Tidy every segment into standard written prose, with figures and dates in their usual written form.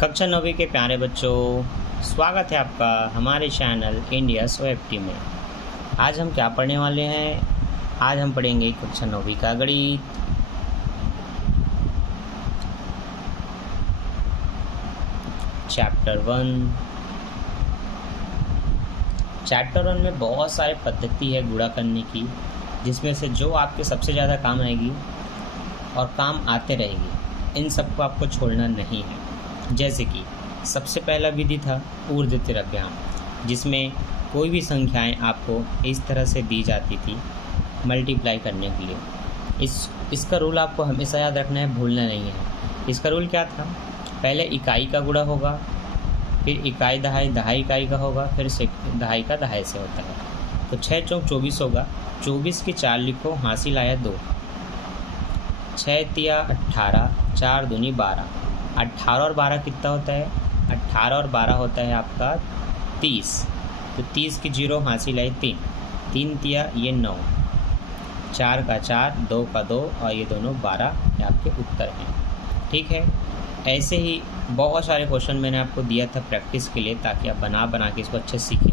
कक्षा 9वीं के प्यारे बच्चों, स्वागत है आपका हमारे चैनल इंडिया OFT में। आज हम क्या पढ़ने वाले हैं? आज हम पढ़ेंगे कक्षा 9वीं का गणित। चैप्टर 1। चैप्टर 1 में बहुत सारे पद्धति है गुणा करने की, जिसमें से जो आपके सबसे ज़्यादा काम आएगी और काम आते रहेगी, इन सबको आपको छोड़ना नहीं है। जैसे कि सबसे पहला विधि था ऊर्ध्व तिर्यग्राम, जिसमें कोई भी संख्याएं आपको इस तरह से दी जाती थी मल्टीप्लाई करने के लिए। इसका रूल आपको हमेशा याद रखना है, भूलना नहीं है। इसका रूल क्या था? पहले इकाई का गुणा होगा, फिर इकाई दहाई, दहाई इकाई का होगा, फिर दहाई का दहाई से होता है। तो 6 चौक 24 होगा। 24 की 4 लिखो, हासिल आया 2। 6 तिया 18, 4 दूनी 12। 18 और 12 कितना होता है? 18 और 12 होता है आपका 30। तो 30 की 0 हासिल आई 3। 3 तिया ये 9, 4 का 4, 2 का 2 और ये दोनों 12, ये आपके उत्तर हैं। ठीक है, ऐसे ही बहुत सारे क्वेश्चन मैंने आपको दिया था प्रैक्टिस के लिए, ताकि आप बना के इसको अच्छे से सीखें।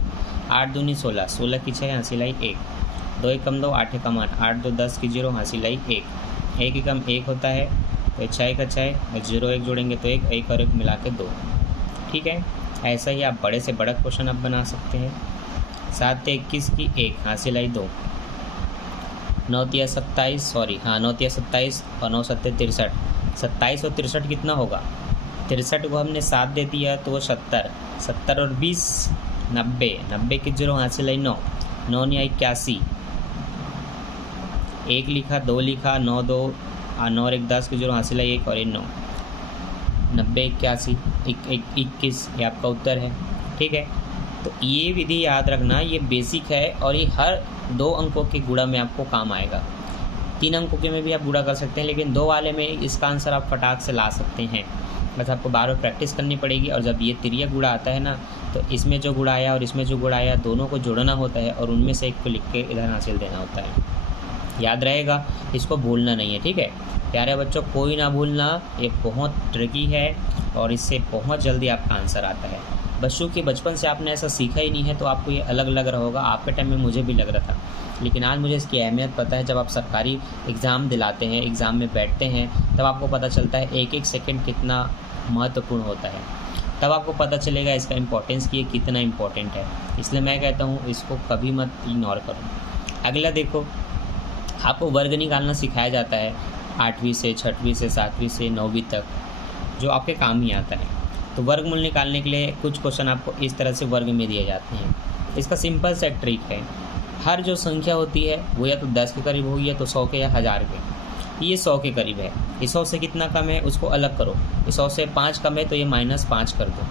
8 दूनी 16, 16 की 6 हासिल आई 1। 2 एकम 2, 8 एकम 8, 8 2 10 की 0 हासिल आई 1। 1 एकम 1 होता है, तो 6 का 6, 0 1 जोड़ेंगे तो 1, 1 और 1 मिला के 2। ठीक है, ऐसा ही आप बड़े से बड़ा क्वेश्चन आप बना सकते हैं। 7 21 की 1 हासिल आई 2। 9 तिया 27, 9 तिया 27 और 9 सत्ते 63। 27 और 63 कितना होगा? 63 को हमने 7 दे दिया तो वो 70। 70 और 20 90। 90 की 0 हासिल आई 9। 9 नहीं आई 81। 1 लिखा, 2 लिखा, 9 2 और 9 और 1 10 की 0 हासिल आई 1 और 9। 90 81 21, ये आपका उत्तर है। ठीक है, तो ये विधि याद रखना, ये बेसिक है और ये हर 2 अंकों के गुणा में आपको काम आएगा। 3 अंकों के में भी आप गुणा कर सकते हैं, लेकिन 2 वाले में इसका आंसर आप फटाक से ला सकते हैं। बस आपको बार बार प्रैक्टिस करनी पड़ेगी। और जब ये तिर्यक गुणा आता है ना, तो इसमें जो गुणा आया और इसमें जो गुणा आया, दोनों को जोड़ना होता है और उनमें से एक को लिख के इधर हासिल देना होता है। याद रहेगा, इसको भूलना नहीं है। ठीक है प्यारे बच्चों, कोई ना भूलना, ये बहुत ट्रिकी है और इससे बहुत जल्दी आपका आंसर आता है। बच्चों कि बचपन से आपने ऐसा सीखा ही नहीं है, तो आपको ये अलग लग रहा होगा। आपके टाइम में मुझे भी लग रहा था, लेकिन आज मुझे इसकी अहमियत पता है। जब आप सरकारी एग्ज़ाम दिलाते हैं, एग्ज़ाम में बैठते हैं, तब आपको पता चलता है एक एक सेकंड कितना महत्वपूर्ण होता है। तब आपको पता चलेगा इसका इम्पोर्टेंस कि ये कितना इम्पोर्टेंट है। इसलिए मैं कहता हूँ इसको कभी मत इग्नोर करो। अगला देखो, आपको वर्ग निकालना सिखाया जाता है 8वीं से 6वीं से 7वीं से 9वीं तक, जो आपके काम ही आता है। तो वर्गमूल निकालने के लिए कुछ क्वेश्चन आपको इस तरह से वर्ग में दिए जाते हैं। इसका सिंपल सा ट्रिक है, हर जो संख्या होती है वो या तो 10 के करीब होगी, या तो 100 के या 1000 के। ये 100 के करीब है। ये 100 से कितना कम है उसको अलग करो। ये 100 से 5 कम है तो ये -5 कर दो।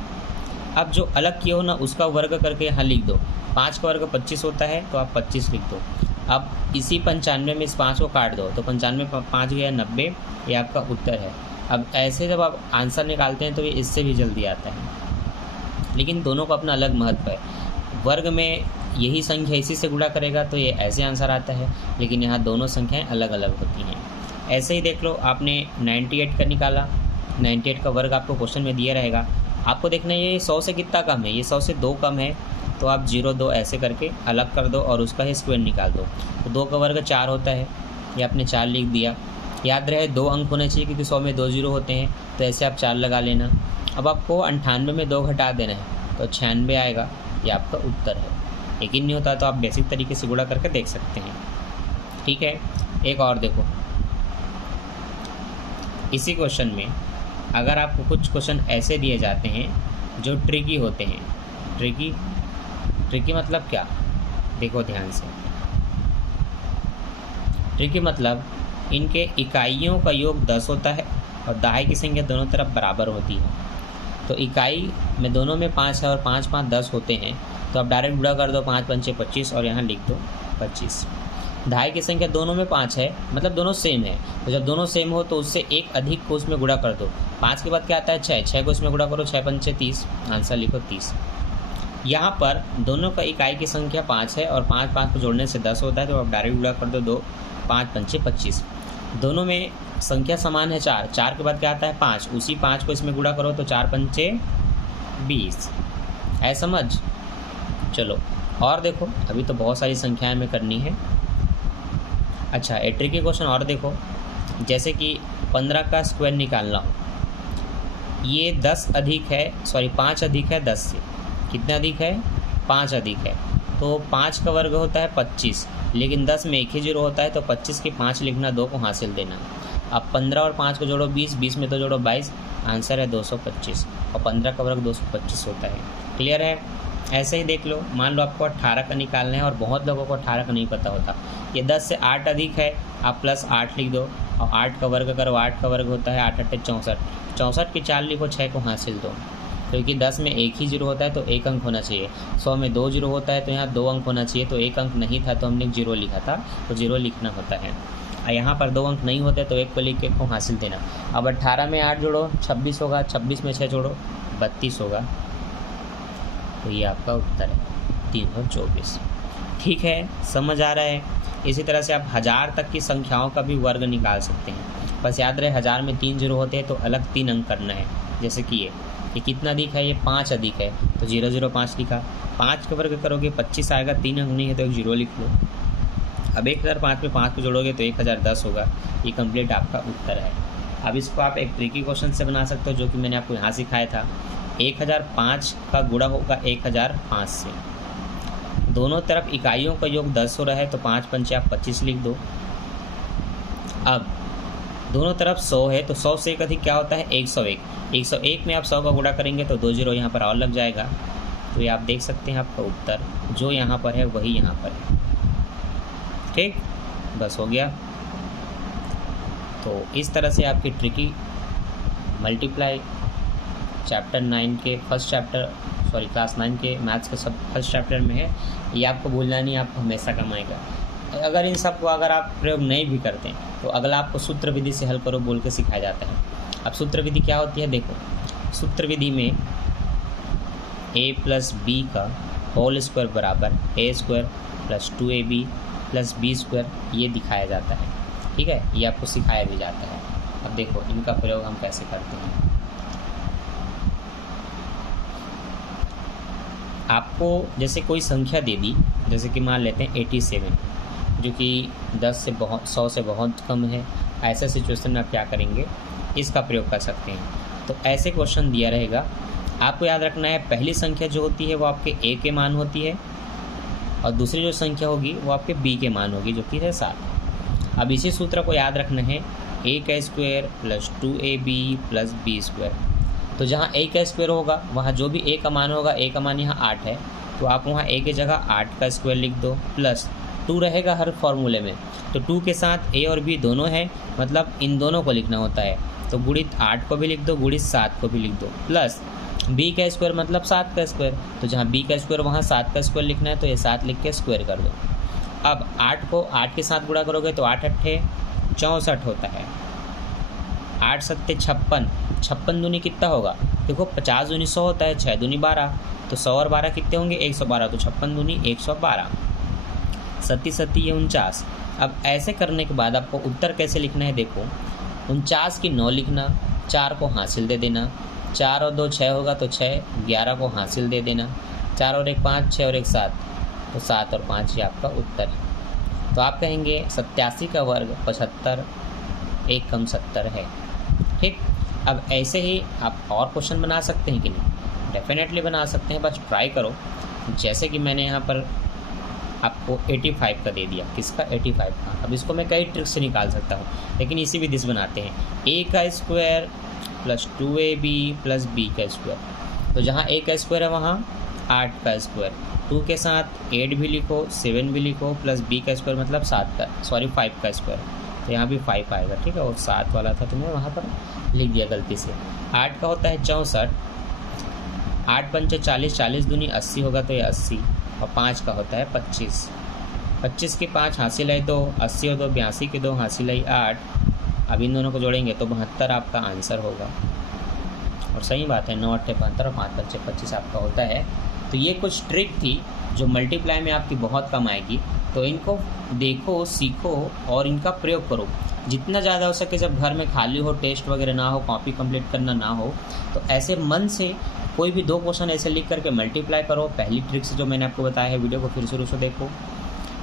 अब जो अलग किए हो ना, उसका वर्ग करके यहाँ लिख दो। 5 का वर्ग 25 होता है, तो आप 25 लिख दो। अब इसी 95 में इस 5 को काट दो, तो 95 5 गया 90, ये आपका उत्तर है। अब ऐसे जब आप आंसर निकालते हैं तो ये इससे भी जल्दी आता है, लेकिन दोनों का अपना अलग महत्व है। वर्ग में यही संख्या इसी से गुणा करेगा तो ये ऐसे आंसर आता है, लेकिन यहाँ दोनों संख्याएं अलग अलग होती हैं। ऐसे ही देख लो, आपने 98 का निकाला, 98 का वर्ग आपको क्वेश्चन में दिया रहेगा। आपको देखना है ये 100 से कितना कम है, ये 100 से 2 कम है, तो आप 0 2 ऐसे करके अलग कर दो और उसका ही स्क्वायर निकाल दो। तो 2 का वर्ग 4 होता है, ये आपने 4 लिख दिया। याद रहे 2 अंक होने चाहिए, क्योंकि 100 में 2 0 होते हैं, तो ऐसे आप 4 लगा लेना। अब आपको 98 में 2 घटा देना है, तो 96 आएगा, ये आपका उत्तर है। यकीन नहीं होता तो आप बेसिक तरीके से गुणा करके देख सकते हैं। ठीक है, एक और देखो, इसी क्वेश्चन में अगर आपको कुछ क्वेश्चन ऐसे दिए जाते हैं जो ट्रिकी होते हैं। ट्रिकी मतलब क्या? देखो ध्यान से। ट्रिकी मतलब इनके इकाइयों का योग 10 होता है और दहाई की संख्या दोनों तरफ बराबर होती है। तो इकाई में दोनों में 5 है और 5 5 10 होते हैं, तो आप डायरेक्ट गुणा कर दो, 5 5 25 और यहाँ लिख दो 25। दहाई की संख्या दोनों में 5 है, मतलब दोनों सेम है। तो जब दोनों सेम हो तो उससे एक अधिक को उसमें गुणा कर दो। 5 के बाद क्या आता है? 6 को उसमें गुणा करो, 6 पंचे 30, आंसर लिखो 30। यहाँ पर दोनों का इकाई की संख्या 5 है और 5 5 को जोड़ने से 10 होता है, तो आप डायरेक्ट गुणा कर दो 2 5 पंचे 25। दोनों में संख्या समान है 4, 4 के बाद क्या आता है 5, उसी 5 को इसमें गुणा करो तो 4 पंचे 20। है समझ? चलो और देखो, अभी तो बहुत सारी संख्याएं में करनी है। अच्छा, एक ट्रिकी क्वेश्चन और देखो, जैसे कि 15 का स्क्वायर निकालना हो, ये 10 अधिक है, सॉरी 5 अधिक है 10 से। कितना अधिक है? 5 अधिक है। तो 5 का वर्ग होता है 25, लेकिन 10 में एक ही जीरो होता है, तो 25 के 5 लिखना, 2 को हासिल देना। अब 15 और 5 को जोड़ो 20, 20 में तो जोड़ो 22, आंसर है 225, और 15 का वर्ग 225 होता है। क्लियर है? ऐसे ही देख लो, मान लो आपको 18 का निकालना है और बहुत लोगों को 18 का नहीं पता होता। ये 10 से 8 अधिक है, आप प्लस 8 लिख दो, और 8 का वर्ग करो, 8 का वर्ग होता है 8 8 64, 64 के 4 लिखो, 6 को हासिल दो, क्योंकि 10 में एक ही जीरो होता है तो एक अंक होना चाहिए। 100 में 2 जीरो होता है तो यहाँ 2 अंक होना चाहिए, तो एक अंक नहीं था तो हमने 0 लिखा था, तो 0 लिखना होता है। और यहाँ पर 2 अंक नहीं होते तो 1 को लिख के को हासिल देना। अब 18 में 8 जोड़ो 26 होगा, 26 में 6 जोड़ो 32 होगा, तो ये आपका उत्तर है 324। ठीक है, समझ आ रहा है? इसी तरह से आप 1000 तक की संख्याओं का भी वर्ग निकाल सकते हैं। बस याद रहे 1000 में 3 जीरो होते हैं तो अलग 3 अंक करना है। जैसे कि ये कितना अधिक है? ये 5 अधिक है, तो 005 लिखा। 5 का वर्ग करोगे 25 आएगा, 3 अंक नहीं है तो एक 0 लिख लो। अब 1005 में 5 को जोड़ोगे तो 1010 होगा। ये कंप्लीट आपका उत्तर है। अब इसको आप एक ट्रिकी क्वेश्चन से बना सकते हो, जो कि मैंने आपको यहाँ सिखाया था। 1005 का गुणा होगा 1005 से। दोनों तरफ इकाइयों का योग 10 हो रहा है, तो 5 पंचे आप 25 लिख दो। अब दोनों तरफ 100 है, तो 100 से एक अधिक क्या होता है? 101। 101 में आप 100 का गुणा करेंगे तो 2 जीरो यहाँ पर और लग जाएगा। तो ये आप देख सकते हैं, आपका उत्तर जो यहाँ पर है वही यहाँ पर है। ठीक, बस हो गया। तो इस तरह से आपकी ट्रिकी मल्टीप्लाई चैप्टर 9 के फर्स्ट चैप्टर, सॉरी क्लास 9 के मैथ्स के सब फर्स्ट चैप्टर में है। ये आपको भूलना नहीं, आपको हमेशा काम आएगा। अगर इन सब को अगर आप प्रयोग नहीं भी करते हैं तो अगला आपको सूत्र विधि से हल करो बोल के सिखाया जाता है। अब सूत्र विधि क्या होती है? देखो, सूत्र विधि में a प्लस बी का होल स्क्वायर बराबर a square plus 2ab plus B square, ये दिखाया जाता है। ठीक है, ये आपको सिखाया भी जाता है। अब देखो इनका प्रयोग हम कैसे करते हैं। आपको जैसे कोई संख्या दे दी, जैसे कि मान लेते हैं 87, जो कि 100 से बहुत कम है। ऐसे सिचुएशन में आप क्या करेंगे? इसका प्रयोग कर सकते हैं। तो ऐसे क्वेश्चन दिया रहेगा, आपको याद रखना है पहली संख्या जो होती है वो आपके a के मान होती है, और दूसरी जो संख्या होगी वो आपके b के मान होगी, जो कि है 7। अब इसी सूत्र को याद रखना है, a का square plus 2ab plus b square. तो जहाँ a का स्क्वायर होगा वहाँ जो भी a का मान होगा, a का मान यहाँ 8 है, तो आप वहाँ a की जगह 8 का स्क्वायर लिख दो, प्लस 2 रहेगा हर फॉर्मूले में, तो 2 के साथ a और b दोनों है, मतलब इन दोनों को लिखना होता है, तो गुणित 8 को भी लिख दो, गुणित 7 को भी लिख दो, प्लस b का स्क्वायर मतलब 7 का स्क्वायर, तो जहाँ b का स्क्वायर वहाँ 7 का स्क्वायर लिखना है, तो ये 7 लिख के स्क्वायर कर दो। अब 8 को 8 के साथ गुणा करोगे तो 8 अट्ठे 64 होता है, 8 सत्ते 56, 56 दूनी कितना होगा? देखो 50 दूनी 100 होता है, 6 दूनी 12, तो 100 और 12 कितने होंगे? 112, तो 56 दूनी 112, 37 ये 49। अब ऐसे करने के बाद आपको उत्तर कैसे लिखना है? देखो 49 की 9 लिखना, 4 को हासिल दे देना, 4 और 2 6 होगा तो 6, 11 को हासिल दे देना, 4 और 1 5, 6 और 1 7, तो 7 और 5 ये आपका उत्तर है। तो आप कहेंगे 87 का वर्ग 75, 1 कम 70 है। ठीक, अब ऐसे ही आप और क्वेश्चन बना सकते हैं कि नहीं? डेफिनेटली बना सकते हैं, बस ट्राई करो। जैसे कि मैंने यहाँ पर आपको 85 का दे दिया, किसका? 85 का। अब इसको मैं कई ट्रिक्स से निकाल सकता हूँ, लेकिन इसी विधि से बनाते हैं। a का square plus 2ab plus b का स्क्वायर, तो जहाँ a का स्क्वायर है वहाँ 8 का स्क्वायर, 2 के साथ 8 भी लिखो, 7 भी लिखो, प्लस b का स्क्वायर मतलब 5 का स्क्वायर, तो यहाँ भी 5 आएगा। ठीक है, और 7 वाला था तो मैं वहाँ पर लिख दिया गलती से। 8 का होता है 64, 8 पंचे 40, 40 दूनी 80 होगा तो ये 80, और 5 का होता है 25, 25 के 5 हासिल है 2, 80 और 2 82 के 2 हासिल है 8। अब इन दोनों को जोड़ेंगे तो 72 आपका आंसर होगा। और सही बात है, 9 8 72 और 5 पंचे 25 आपका होता है तो ये कुछ ट्रिक थी जो मल्टीप्लाई में आपकी बहुत कम आएगी। तो इनको देखो, सीखो और इनका प्रयोग करो जितना ज़्यादा हो सके। जब घर में खाली हो, टेस्ट वगैरह ना हो, कॉपी कंप्लीट करना ना हो, तो ऐसे मन से कोई भी 2 क्वेश्चन ऐसे लिख करके मल्टीप्लाई करो। पहली ट्रिक से जो मैंने आपको बताया है, वीडियो को फिर शुरू से देखो।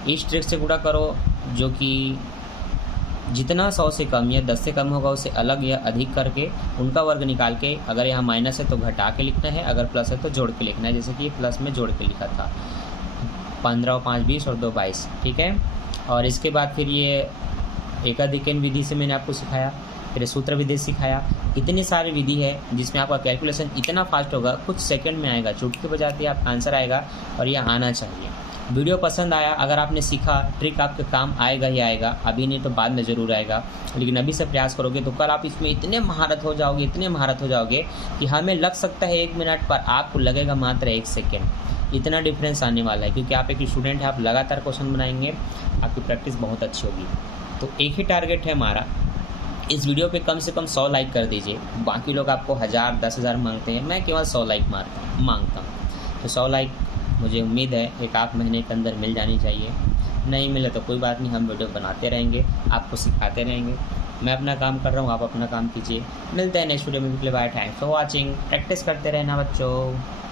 इस ट्रिक से गुणा करो जो कि जितना 100 से कम या 10 से कम होगा उससे अलग या अधिक करके उनका वर्ग निकाल के, अगर यहाँ माइनस है तो घटा के लिखना है, अगर प्लस है तो जोड़ के लिखना है। जैसे कि प्लस में जोड़ के लिखा था, 15 और 5 20 और 2 22, ठीक है। और इसके बाद फिर ये एकाधिकन विधि से मैंने आपको सिखाया, फिर सूत्र विधि सिखाया। इतनी सारी विधि है जिसमें आपका कैलकुलेशन इतना फास्ट होगा, कुछ सेकंड में आएगा, चुटकी बजाते आप आंसर आएगा और यह आना चाहिए। वीडियो पसंद आया, अगर आपने सीखा, ट्रिक आपके काम आएगा ही आएगा, अभी नहीं तो बाद में ज़रूर आएगा, लेकिन अभी से प्रयास करोगे तो कल आप इसमें इतने महारत हो जाओगे, इतने महारत हो जाओगे कि हमें लग सकता है 1 मिनट पर आपको लगेगा मात्र 1 सेकेंड। इतना डिफरेंस आने वाला है क्योंकि आप एक स्टूडेंट हैं, आप लगातार क्वेश्चन बनाएंगे, आपकी प्रैक्टिस बहुत अच्छी होगी। तो एक ही टारगेट है हमारा, इस वीडियो पे कम से कम 100 लाइक कर दीजिए। बाकी लोग आपको 1000 10,000 मांगते हैं, मैं केवल 100 लाइक मांगता हूँ। तो 100 लाइक मुझे उम्मीद है 1-8 महीने के अंदर मिल जानी चाहिए। नहीं मिले तो कोई बात नहीं, हम वीडियो बनाते रहेंगे, आपको सिखाते रहेंगे। मैं अपना काम कर रहा हूँ, आप अपना काम कीजिए। मिलते हैं नेक्स्ट वीडियो में। Bye, thanks for watching. Practice करते रहना बच्चों।